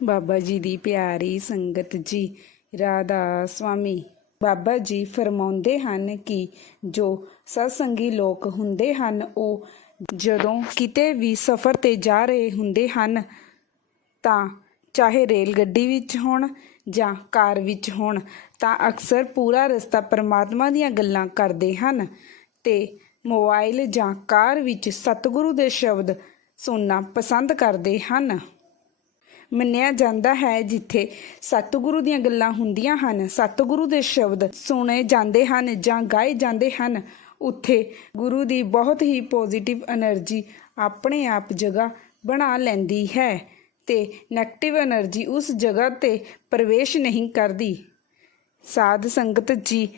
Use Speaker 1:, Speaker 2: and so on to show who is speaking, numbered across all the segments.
Speaker 1: ਬਾਬਾ ਜੀ ਦੀ ਪਿਆਰੀ ਸੰਗਤ ਜੀ, ਰਾਧਾ ਸਵਾਮੀ ਬਾਬਾ ਜੀ ਫਰਮਾਉਂਦੇ ਹਨ ਕਿ ਜੋ ਸਤਸੰਗੀ ਲੋਕ ਹੁੰਦੇ ਹਨ, ਉਹ ਜਦੋਂ ਕਿਤੇ ਵੀ ਸਫ਼ਰ ਤੇ ਜਾ ਰਹੇ ਹੁੰਦੇ ਹਨ, ਤਾਂ ਚਾਹੇ ਰੇਲ ਗੱਡੀ ਵਿੱਚ ਹੋਣ ਜਾਂ ਕਾਰ ਵਿੱਚ ਹੋਣ, ਤਾਂ ਅਕਸਰ ਪੂਰਾ ਰਸਤਾ ਪਰਮਾਤਮਾ ਦੀਆਂ ਗੱਲਾਂ ਕਰਦੇ ਹਨ ਤੇ ਮੋਬਾਈਲ ਜਾਂ ਕਾਰ ਵਿੱਚ ਸਤਿਗੁਰੂ ਦੇ ਸ਼ਬਦ ਸੁਣਨਾ ਪਸੰਦ ਕਰਦੇ ਹਨ। ਮੰਨਿਆ ਜਾਂਦਾ ਹੈ, ਜਿੱਥੇ ਸਤਿਗੁਰੂ ਦੀਆਂ ਗੱਲਾਂ ਹੁੰਦੀਆਂ ਹਨ, ਸਤਿਗੁਰੂ ਦੇ ਸ਼ਬਦ ਸੁਣੇ ਜਾਂਦੇ ਹਨ ਜਾਂ ਗਾਏ ਜਾਂਦੇ ਹਨ, ਉੱਥੇ ਗੁਰੂ ਦੀ ਬਹੁਤ ਹੀ ਪੋਜ਼ਿਟਿਵ એનર્ਜੀ ਆਪਣੇ ਆਪ ਜਗ੍ਹਾ ਬਣਾ ਲੈਂਦੀ ਹੈ ਤੇ 네ਗੇਟਿਵ એનર્ਜੀ ਉਸ ਜਗ੍ਹਾ ਤੇ ਪ੍ਰਵੇਸ਼ ਨਹੀਂ ਕਰਦੀ। ਸਾਧ ਸੰਗਤ ਜੀ,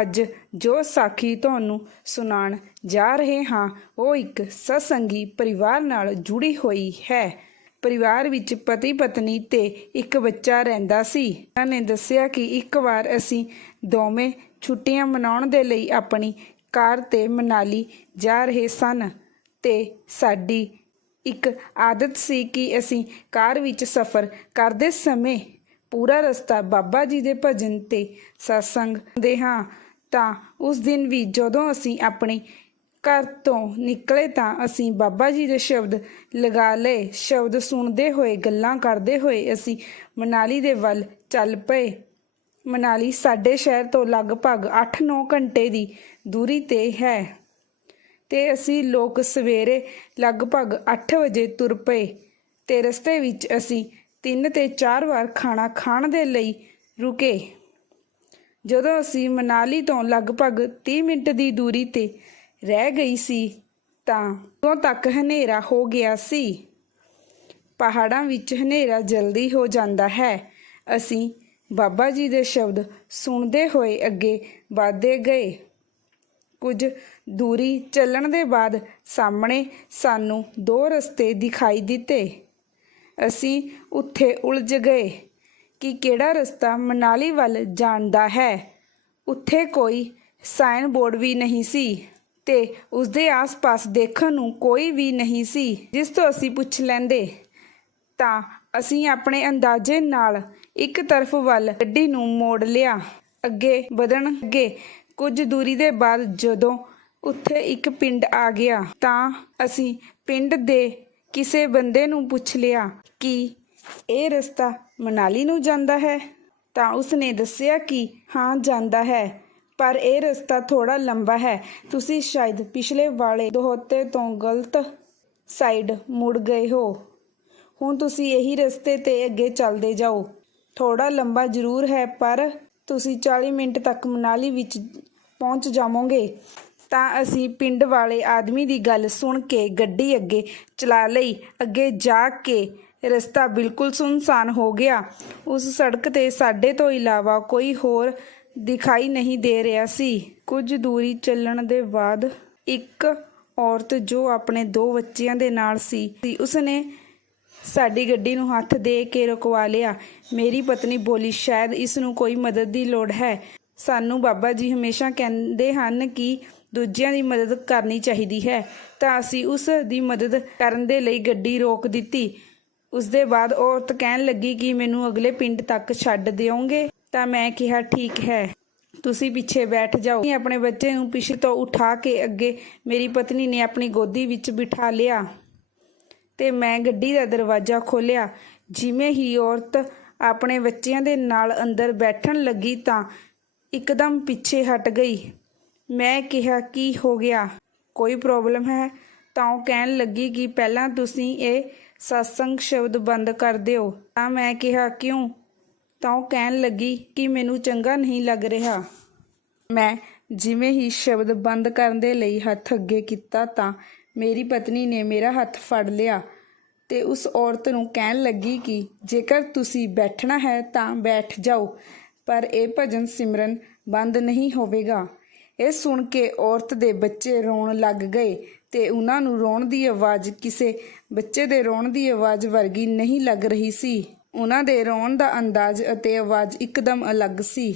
Speaker 1: ਅੱਜ ਜੋ ਸਾਖੀ ਤੁਹਾਨੂੰ ਸੁਣਾਉਣ ਜਾ ਰਹੇ ਹਾਂ, ਉਹ ਇੱਕ ਸਤਸੰਗੀ ਪਰਿਵਾਰ ਨਾਲ ਜੁੜੀ ਹੋਈ ਹੈ। ਪਰਿਵਾਰ ਵਿੱਚ ਪਤੀ ਪਤਨੀ ਤੇ ਇੱਕ ਬੱਚਾ ਰਹਿੰਦਾ ਸੀ। ਉਹਨਾਂ ਨੇ ਦੱਸਿਆ ਕਿ ਇੱਕ ਵਾਰ ਅਸੀਂ ਦੋਵੇਂ ਛੁੱਟੀਆਂ ਮਨਾਉਣ ਦੇ ਲਈ ਆਪਣੀ ਕਾਰ ਤੇ ਮਨਾਲੀ ਜਾ ਰਹੇ ਸਨ ਤੇ ਸਾਡੀ ਇੱਕ ਆਦਤ ਸੀ ਕਿ ਅਸੀਂ ਕਾਰ ਵਿੱਚ ਸਫ਼ਰ ਕਰਦੇ ਸਮੇਂ ਪੂਰਾ ਰਸਤਾ ਬਾਬਾ ਜੀ ਦੇ ਭਜਨ ਤੇ satsang ਦੇ ਹਾਂ ਤਾਂ ਉਸ ਦਿਨ ਵੀ ਜਦੋਂ ਅਸੀਂ ਆਪਣੀ ਘਰ ਤੋਂ ਨਿਕਲੇ ਤਾਂ ਅਸੀਂ ਬਾਬਾ ਜੀ ਦੇ ਸ਼ਬਦ ਲਗਾ ਲਏ, ਸ਼ਬਦ ਸੁਣਦੇ ਹੋਏ, ਗੱਲਾਂ ਕਰਦੇ ਹੋਏ ਅਸੀਂ ਮਨਾਲੀ ਦੇ ਵੱਲ ਚੱਲ ਪਏ। ਮਨਾਲੀ ਸਾਡੇ ਸ਼ਹਿਰ ਤੋਂ ਲਗਭਗ 8-9 ਘੰਟੇ ਦੀ ਦੂਰੀ ਤੇ ਹੈ। ਤੇ ਅਸੀਂ ਲੋਕ ਸਵੇਰੇ ਲਗਭਗ 8 ਵਜੇ ਤੁਰ ਪਏ ਤੇ ਰਸਤੇ ਵਿੱਚ ਅਸੀਂ ਤਿੰਨ ਤੇ ਚਾਰ ਵਾਰ ਖਾਣਾ ਖਾਣ ਦੇ ਲਈ ਰੁਕੇ। ਜਦੋਂ ਅਸੀਂ ਮਨਾਲੀ ਤੋਂ ਲਗਭਗ 30 ਮਿੰਟ ਦੀ ਦੂਰੀ ਤੇ ਰਹਿ ਗਈ ਸੀ ਤਾਂ ਉਦੋਂ ਤੱਕ ਹਨੇਰਾ ਹੋ ਗਿਆ ਸੀ। ਪਹਾੜਾਂ ਵਿੱਚ ਹਨੇਰਾ ਜਲਦੀ ਹੋ ਜਾਂਦਾ ਹੈ। ਅਸੀਂ ਬਾਬਾ ਜੀ ਦੇ ਸ਼ਬਦ ਸੁਣਦੇ ਹੋਏ ਅੱਗੇ ਵਧਦੇ ਗਏ। ਕੁਝ ਦੂਰੀ ਚੱਲਣ ਦੇ ਬਾਅਦ ਸਾਹਮਣੇ ਸਾਨੂੰ ਦੋ ਰਸਤੇ ਦਿਖਾਈ ਦਿੱਤੇ। ਅਸੀਂ ਉੱਥੇ ਉਲਝ ਗਏ ਕਿ ਕਿਹੜਾ ਰਸਤਾ ਮਨਾਲੀ ਵੱਲ ਜਾਂਦਾ ਹੈ। ਉੱਥੇ ਕੋਈ ਸਾਈਨ ਬੋਰਡ ਵੀ ਨਹੀਂ ਸੀ। ਤੇ ਉਸਦੇ ਆਸ-ਪਾਸ ਦੇਖਣ ਨੂੰ ਕੋਈ ਵੀ ਨਹੀਂ ਸੀ, ਜਿਸ ਤੋਂ ਅਸੀਂ ਪੁੱਛ ਲੈਂਦੇ। ਤਾਂ ਅਸੀਂ ਆਪਣੇ ਅੰਦਾਜ਼ੇ ਨਾਲ ਇੱਕ ਤਰਫ ਵੱਲ ਗੱਡੀ ਨੂੰ ਮੋੜ ਲਿਆ। ਅੱਗੇ ਵਧਣ ਅੱਗੇ ਕੁਝ ਦੂਰੀ ਦੇ ਬਾਅਦ ਜਦੋਂ ਉੱਥੇ ਇੱਕ ਪਿੰਡ ਆ ਗਿਆ, ਤਾਂ ਅਸੀਂ ਪਿੰਡ ਦੇ ਕਿਸੇ ਬੰਦੇ ਨੂੰ ਪੁੱਛ ਲਿਆ ਕਿ ਇਹ ਰਸਤਾ ਮਨਾਲੀ ਨੂੰ ਜਾਂਦਾ ਹੈ? ਤਾਂ ਉਸਨੇ ਦੱਸਿਆ ਕਿ ਹਾਂ, ਜਾਂਦਾ ਹੈ। ਪਰ ਇਹ ਰਸਤਾ ਥੋੜਾ ਲੰਬਾ ਹੈ। ਤੁਸੀਂ ਸ਼ਾਇਦ ਪਿਛਲੇ ਵਾਲੇ ਦੋਹਤੇ ਤੋਂ ਗਲਤ ਸਾਈਡ ਮੁੜ ਗਏ ਹੋ। ਹੁਣ ਤੁਸੀਂ ਇਹੀ ਰਸਤੇ ਤੇ ਅੱਗੇ ਚੱਲਦੇ ਜਾਓ। ਥੋੜਾ ਲੰਬਾ ਜ਼ਰੂਰ ਹੈ, ਪਰ ਤੁਸੀਂ 40 ਮਿੰਟ ਤੱਕ ਮਨਾਲੀ ਵਿੱਚ ਪਹੁੰਚ ਜਾਵੋਗੇ। ਤਾਂ ਅਸੀਂ ਪਿੰਡ ਵਾਲੇ ਆਦਮੀ ਦੀ ਗੱਲ ਸੁਣ ਕੇ ਗੱਡੀ ਅੱਗੇ ਚਲਾ ਲਈ। ਅੱਗੇ ਜਾ ਕੇ ਰਸਤਾ ਬਿਲਕੁਲ ਸੁੰਨਸਾਨ ਹੋ ਗਿਆ। ਉਸ ਸੜਕ ਤੇ ਸਾਡੇ ਤੋਂ ਇਲਾਵਾ ਕੋਈ ਹੋਰ ਦਿਖਾਈ ਨਹੀਂ ਦੇ ਰਿਹਾ ਸੀ। ਕੁਝ ਦੂਰੀ ਚੱਲਣ ਦੇ ਬਾਅਦ ਇੱਕ ਔਰਤ ਜੋ ਆਪਣੇ ਦੋ ਬੱਚਿਆਂ ਦੇ ਨਾਲ ਸੀ ਉਸਨੇ ਸਾਡੀ ਗੱਡੀ ਨੂੰ ਹੱਥ ਦੇ ਕੇ ਰੁਕਵਾ ਲਿਆ। ਮੇਰੀ ਪਤਨੀ ਬੋਲੀ, ਸ਼ਾਇਦ ਇਸ ਨੂੰ ਕੋਈ ਮਦਦ ਦੀ ਲੋੜ ਹੈ। ਸਾਨੂੰ ਬਾਬਾ ਜੀ ਹਮੇਸ਼ਾ ਕਹਿੰਦੇ ਹਨ ਕਿ ਦੂਜਿਆਂ ਦੀ ਮਦਦ ਕਰਨੀ ਚਾਹੀਦੀ ਹੈ। ਤਾਂ ਅਸੀਂ ਉਸ ਦੀ ਮਦਦ ਕਰਨ ਦੇ ਲਈ ਗੱਡੀ ਰੋਕ ਦਿੱਤੀ। ਉਸ ਦੇ ਬਾਅਦ ਔਰਤ ਕਹਿਣ ਲੱਗੀ ਕਿ ਮੈਨੂੰ ਅਗਲੇ ਪਿੰਡ ਤੱਕ ਛੱਡ ਦਿਓਗੇ। ਤਾਂ ਮੈਂ ਕਿਹਾ, ਠੀਕ ਹੈ। ਤੁਸੀਂ ਪਿੱਛੇ ਬੈਠ ਜਾਓ। ਆਪਣੇ ਬੱਚੇ ਨੂੰ ਪਿੱਛੇ ਤੋਂ ਉਠਾ ਕੇ ਅੱਗੇ ਮੇਰੀ ਪਤਨੀ ਨੇ ਆਪਣੀ ਗੋਦੀ ਵਿੱਚ ਬਿਠਾ ਲਿਆ ਤੇ ਮੈਂ ਗੱਡੀ ਦਾ ਦਰਵਾਜ਼ਾ ਖੋਲ੍ਹਿਆ। ਜਿਵੇਂ ਹੀ ਔਰਤ ਆਪਣੇ ਬੱਚਿਆਂ ਦੇ ਨਾਲ ਅੰਦਰ ਬੈਠਣ ਲੱਗੀ ਤਾਂ ਇੱਕਦਮ ਪਿੱਛੇ ਹਟ ਗਈ। ਮੈਂ ਕਿਹਾ, ਕੀ ਹੋ ਗਿਆ? ਕੋਈ ਪ੍ਰੋਬਲਮ ਹੈ? ਤਾਂ ਉਹ ਕਹਿਣ ਲੱਗੀ ਕਿ ਪਹਿਲਾਂ ਤੁਸੀਂ ਇਹ ਸਤਸੰਗ ਸ਼ਬਦ ਬੰਦ ਕਰ ਦਿਓ। ਤਾਂ ਮੈਂ ਕਿਹਾ, ਕਿਉਂ? ਤਾਂ ਉਹ ਕਹਿਣ ਲੱਗੀ ਕਿ ਮੈਨੂੰ ਚੰਗਾ ਨਹੀਂ ਲੱਗ ਰਿਹਾ। ਮੈਂ ਜਿਵੇਂ ਹੀ ਸ਼ਬਦ ਬੰਦ ਕਰਨ ਦੇ ਲਈ ਹੱਥ ਅੱਗੇ ਕੀਤਾ ਤਾਂ ਮੇਰੀ ਪਤਨੀ ਨੇ ਮੇਰਾ ਹੱਥ ਫੜ ਲਿਆ ਤੇ ਉਸ ਔਰਤ ਨੂੰ ਕਹਿਣ ਲੱਗੀ ਕਿ ਜੇਕਰ ਤੁਸੀਂ ਬੈਠਣਾ ਹੈ ਤਾਂ ਬੈਠ ਜਾਓ, ਪਰ ਇਹ ਭਜਨ ਸਿਮਰਨ ਬੰਦ ਨਹੀਂ ਹੋਵੇਗਾ। ਇਹ ਸੁਣ ਕੇ ਔਰਤ ਦੇ ਬੱਚੇ ਰੋਣ ਲੱਗ ਗਏ ਤੇ ਉਹਨਾਂ ਨੂੰ ਰੋਣ ਦੀ ਆਵਾਜ਼ ਕਿਸੇ ਬੱਚੇ ਦੇ ਰੋਣ ਦੀ ਆਵਾਜ਼ ਵਰਗੀ ਨਹੀਂ ਲੱਗ ਰਹੀ ਸੀ। ਉਹਨਾਂ ਦੇ ਰੋਣ ਦਾ ਅੰਦਾਜ਼ ਅਤੇ ਆਵਾਜ਼ ਇੱਕਦਮ ਅਲੱਗ ਸੀ।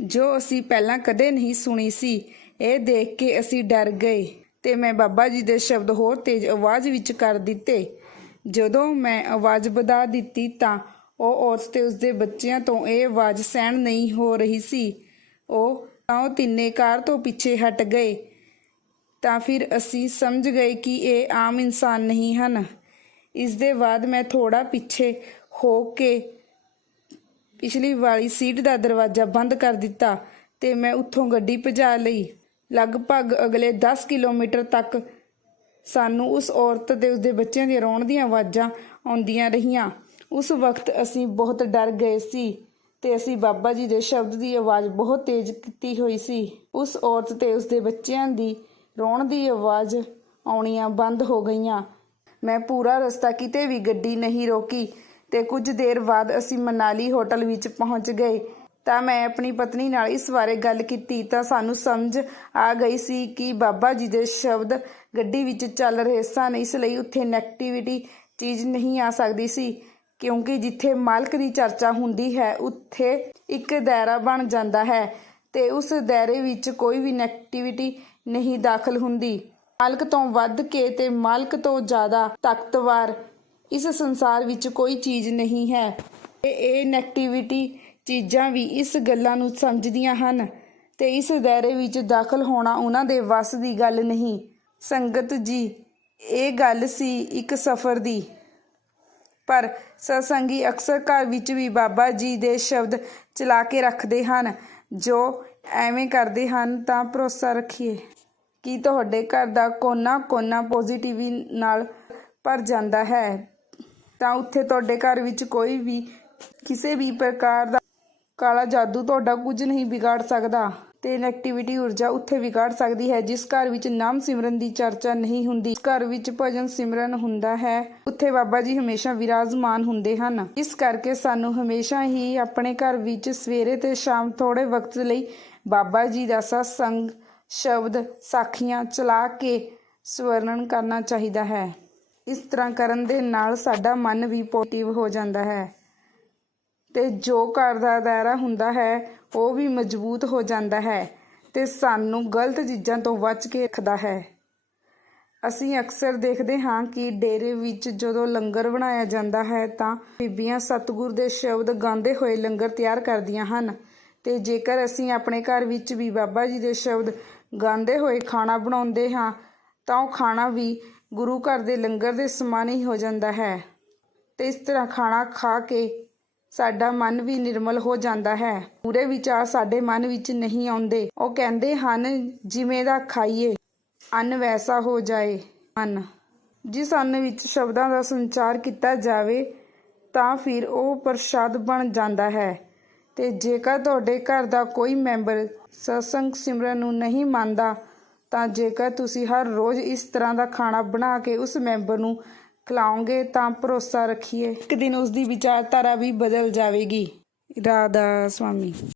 Speaker 1: ਜੋ ਅਸੀਂ ਪਹਿਲਾਂ ਕਦੇ ਨਹੀਂ ਸੁਣੀ ਸੀ, ਇਹ ਦੇਖ ਕੇ ਅਸੀਂ ਡਰ ਗਏ ਤੇ ਮੈਂ ਬਾਬਾ ਜੀ ਦੇ ਸ਼ਬਦ ਹੋਰ ਤੇਜ਼ ਆਵਾਜ਼ ਵਿੱਚ ਕਰ ਦਿੱਤੇ। ਜਦੋਂ ਮੈਂ ਆਵਾਜ਼ ਵਧਾ ਦਿੱਤੀ ਤਾਂ ਉਹ ਔਰਤ ਤੇ ਉਸਦੇ ਬੱਚਿਆਂ ਤੋਂ ਇਹ ਆਵਾਜ਼ ਸਹਿਣ ਨਹੀਂ ਹੋ ਰਹੀ ਸੀ। ਉਹ ਤਾਂ ਉਹ ਤਿੰਨੇ ਕਾਰ ਤੋਂ ਪਿੱਛੇ ਹਟ ਗਏ। ਤਾਂ ਫਿਰ ਅਸੀਂ ਸਮਝ ਗਏ ਕਿ ਇਹ ਆਮ ਇਨਸਾਨ ਨਹੀਂ ਹਨ। ਇਸ ਦੇ ਬਾਅਦ ਮੈਂ ਥੋੜਾ ਪਿੱਛੇ ਹੋ ਕੇ ਪਿਛਲੀ ਵਾਲੀ ਸੀਟ ਦਾ ਦਰਵਾਜ਼ਾ ਬੰਦ ਕਰ ਦਿੱਤਾ ਤੇ ਮੈਂ ਉੱਥੋਂ ਗੱਡੀ ਭਜਾ ਲਈ। ਲਗਭਗ ਅਗਲੇ 10 ਕਿਲੋਮੀਟਰ ਤੱਕ ਸਾਨੂੰ ਉਸ ਔਰਤ ਤੇ ਉਸਦੇ ਬੱਚਿਆਂ ਦੀਆਂ ਰੋਣ ਦੀਆਂ ਆਵਾਜ਼ਾਂ ਆਉਂਦੀਆਂ ਰਹੀਆਂ। ਉਸ ਵਕਤ ਅਸੀਂ ਬਹੁਤ ਡਰ ਗਏ ਸੀ ਤੇ ਅਸੀਂ ਬਾਬਾ ਜੀ ਦੇ ਸ਼ਬਦ ਦੀ ਆਵਾਜ਼ ਬਹੁਤ ਤੇਜ਼ ਕੀਤੀ ਹੋਈ ਸੀ। ਉਸ ਔਰਤ ਤੇ ਉਸਦੇ ਬੱਚਿਆਂ ਦੀ ਰੋਣ ਦੀ ਆਵਾਜ਼ ਆਉਣੀਆਂ ਬੰਦ ਹੋ ਗਈਆਂ। ਮੈਂ ਪੂਰਾ ਰਸਤਾ ਕਿਤੇ ਵੀ ਗੱਡੀ ਨਹੀਂ ਰੋਕੀ। ਤੇ ਕੁਝ ਦੇਰ ਬਾਅਦ ਅਸੀਂ ਮਨਾਲੀ ਹੋਟਲ ਵਿੱਚ ਪਹੁੰਚ ਗਏ। ਤਾਂ ਮੈਂ ਆਪਣੀ ਪਤਨੀ ਨਾਲ ਇਸ ਬਾਰੇ ਗੱਲ ਕੀਤੀ ਤਾਂ ਸਾਨੂੰ ਸਮਝ ਆ ਗਈ ਸੀ ਕਿ ਬਾਬਾ ਜੀ ਦੇ ਸ਼ਬਦ ਗੱਡੀ ਵਿੱਚ ਚੱਲ ਰਹੇ ਸਨ, ਇਸ ਲਈ ਉੱਥੇ ਨੈਗੇਟਿਵਿਟੀ ਚੀਜ਼ ਨਹੀਂ ਆ ਸਕਦੀ ਸੀ, ਕਿਉਂਕਿ ਜਿੱਥੇ ਮਾਲਕ ਦੀ ਚਰਚਾ ਹੁੰਦੀ ਹੈ, ਉੱਥੇ ਇੱਕ ਦਾਇਰਾ ਬਣ ਜਾਂਦਾ ਹੈ ਤੇ ਉਸ ਦਾਇਰੇ ਵਿੱਚ ਕੋਈ ਵੀ ਨੈਗੇਟਿਵਿਟੀ ਨਹੀਂ ਦਾਖਲ ਹੁੰਦੀ। ਮਾਲਕ ਤੋਂ ਵੱਧ ਕੇ ਤੇ ਮਾਲਕ ਤੋਂ ਜ਼ਿਆਦਾ ਤਾਕਤਵਰ ਇਸ ਸੰਸਾਰ ਵਿੱਚ ਕੋਈ ਚੀਜ਼ ਨਹੀਂ ਹੈ। ਤੇ ਇਹ ਨੈਗੇਟਿਵਿਟੀ ਚੀਜ਼ਾਂ ਵੀ ਇਸ ਗੱਲਾਂ ਨੂੰ ਸਮਝਦੀਆਂ ਹਨ ਤੇ ਇਸ ਦਾਇਰੇ ਵਿੱਚ ਦਾਖਲ ਹੋਣਾ ਉਹਨਾਂ ਦੇ ਵੱਸ ਦੀ ਗੱਲ ਨਹੀਂ। ਸੰਗਤ ਜੀ, ਇਹ ਗੱਲ ਸੀ ਇੱਕ ਸਫ਼ਰ ਦੀ। ਪਰ ਸਤਸੰਗੀ ਅਕਸਰ ਘਰ ਵਿੱਚ ਵੀ ਬਾਬਾ ਜੀ ਦੇ ਸ਼ਬਦ ਚਲਾ ਕੇ ਰੱਖਦੇ ਹਨ। ਜੋ ਐਵੇਂ ਕਰਦੇ ਹਨ ਤਾਂ ਭਰੋਸਾ ਰੱਖੀਏ ਕਿ ਤੁਹਾਡੇ ਘਰ ਦਾ ਕੋਨਾ ਕੋਨਾ ਪੋਜ਼ਿਟਿਵੀ ਨਾਲ ਭਰ ਜਾਂਦਾ ਹੈ। ਤਾਂ ਉੱਥੇ ਤੁਹਾਡੇ ਘਰ ਵਿੱਚ ਕੋਈ ਵੀ, ਕਿਸੇ ਵੀ ਪ੍ਰਕਾਰ ਦਾ ਕਾਲਾ ਜਾਦੂ ਤੁਹਾਡਾ ਕੁਝ ਨਹੀਂ ਵਿਗਾੜ ਸਕਦਾ। ਤੇ ਨੈਗੇਟਿਵਿਟੀ ਊਰਜਾ ਉੱਥੇ ਵਿਗਾੜ ਸਕਦੀ ਹੈ, ਜਿਸ ਘਰ ਵਿੱਚ ਨਾਮ ਸਿਮਰਨ ਦੀ ਚਰਚਾ ਨਹੀਂ ਹੁੰਦੀ। ਘਰ ਵਿੱਚ ਭਜਨ ਸਿਮਰਨ ਹੁੰਦਾ ਹੈ, ਉੱਥੇ ਬਾਬਾ ਜੀ ਹਮੇਸ਼ਾ ਵਿਰਾਜਮਾਨ ਹੁੰਦੇ ਹਨ। ਇਸ ਕਰਕੇ ਸਾਨੂੰ ਹਮੇਸ਼ਾ ਹੀ ਆਪਣੇ ਘਰ ਵਿੱਚ ਸਵੇਰੇ ਤੇ ਸ਼ਾਮ ਥੋੜੇ ਵਕਤ ਲਈ ਬਾਬਾ ਜੀ ਦਾ ਸਤਸੰਗ, ਸ਼ਬਦ, ਸਾਖੀਆਂ ਚਲਾ ਕੇ ਸਵਰਣਨ ਕਰਨਾ ਚਾਹੀਦਾ ਹੈ। ਇਸ ਤਰ੍ਹਾਂ ਕਰਨ ਦੇ ਨਾਲ ਸਾਡਾ ਮਨ ਵੀ ਪੋਜ਼ਿਟਿਵ ਹੋ ਜਾਂਦਾ ਹੈ। ਤੇ ਜੋ ਘਰ ਦਾ ਦਾਇਰਾ ਹੁੰਦਾ ਹੈ, ਉਹ ਵੀ ਮਜ਼ਬੂਤ ਹੋ ਜਾਂਦਾ ਹੈ ਤੇ ਸਾਨੂੰ ਗਲਤ ਚੀਜ਼ਾਂ ਤੋਂ ਬਚ ਕੇ ਰੱਖਦਾ ਹੈ। ਅਸੀਂ ਅਕਸਰ ਦੇਖਦੇ ਹਾਂ ਕਿ ਡੇਰੇ ਵਿੱਚ ਜਦੋਂ ਲੰਗਰ ਬਣਾਇਆ ਜਾਂਦਾ ਹੈ, ਤਾਂ ਬੀਬੀਆਂ ਸਤਿਗੁਰ ਦੇ ਸ਼ਬਦ ਗਾਉਂਦੇ ਹੋਏ ਲੰਗਰ ਤਿਆਰ ਕਰਦੀਆਂ ਹਨ ਤੇ ਜੇਕਰ ਅਸੀਂ ਆਪਣੇ ਘਰ ਵਿੱਚ ਵੀ ਬਾਬਾ ਜੀ ਦੇ ਸ਼ਬਦ ਗਾਉਂਦੇ ਹੋਏ ਖਾਣਾ ਬਣਾਉਂਦੇ ਹਾਂ, ਤਾਂ ਉਹ ਖਾਣਾ ਵੀ ਗੁਰੂ ਘਰ ਦੇ ਲੰਗਰ ਦੇ ਸਮਾਨ ਹੀ ਹੋ ਜਾਂਦਾ ਹੈ ਤੇ ਇਸ ਤਰ੍ਹਾਂ ਖਾਣਾ ਖਾ ਕੇ ਸਾਡਾ ਮਨ ਵੀ ਨਿਰਮਲ ਹੋ ਜਾਂਦਾ ਹੈ। ਪੂਰੇ ਵਿਚਾਰ ਸਾਡੇ ਮਨ ਵਿੱਚ ਨਹੀਂ ਆਉਂਦੇ। ਉਹ ਕਹਿੰਦੇ ਹਨ, ਜਿਵੇਂ ਦਾ ਖਾਈਏ, ਅੰਨ ਵੈਸਾ ਹੋ ਜਾਏ। ਮਨ, ਜਿਸ ਅੰਨ ਵਿੱਚ ਸ਼ਬਦਾਂ ਦਾ ਸੰਚਾਰ ਕੀਤਾ ਜਾਵੇ, ਤਾਂ ਫਿਰ ਉਹ ਪ੍ਰਸ਼ਾਦ ਬਣ ਜਾਂਦਾ ਹੈ। ਤੇ ਜੇਕਰ ਤੁਹਾਡੇ ਘਰ ਦਾ ਕੋਈ ਮੈਂਬਰ ਸਤਸੰਗ ਸਿਮਰਨ ਨੂੰ ਨਹੀਂ ਮੰਨਦਾ ਤਾਂ ਜੇਕਰ ਤੁਸੀਂ ਹਰ ਰੋਜ਼ ਇਸ ਤਰ੍ਹਾਂ ਦਾ ਖਾਣਾ ਬਣਾ ਕੇ ਉਸ ਮੈਂਬਰ ਨੂੰ ਖਿਲਾਓਗੇ, ਤਾਂ ਭਰੋਸਾ ਰੱਖੀਏ। ਇੱਕ ਦਿਨ ਉਸ ਦੀ ਵਿਚਾਰਧਾਰਾ ਵੀ ਬਦਲ ਜਾਵੇਗੀ। ਰਾਧਾ ਸੁਆਮੀ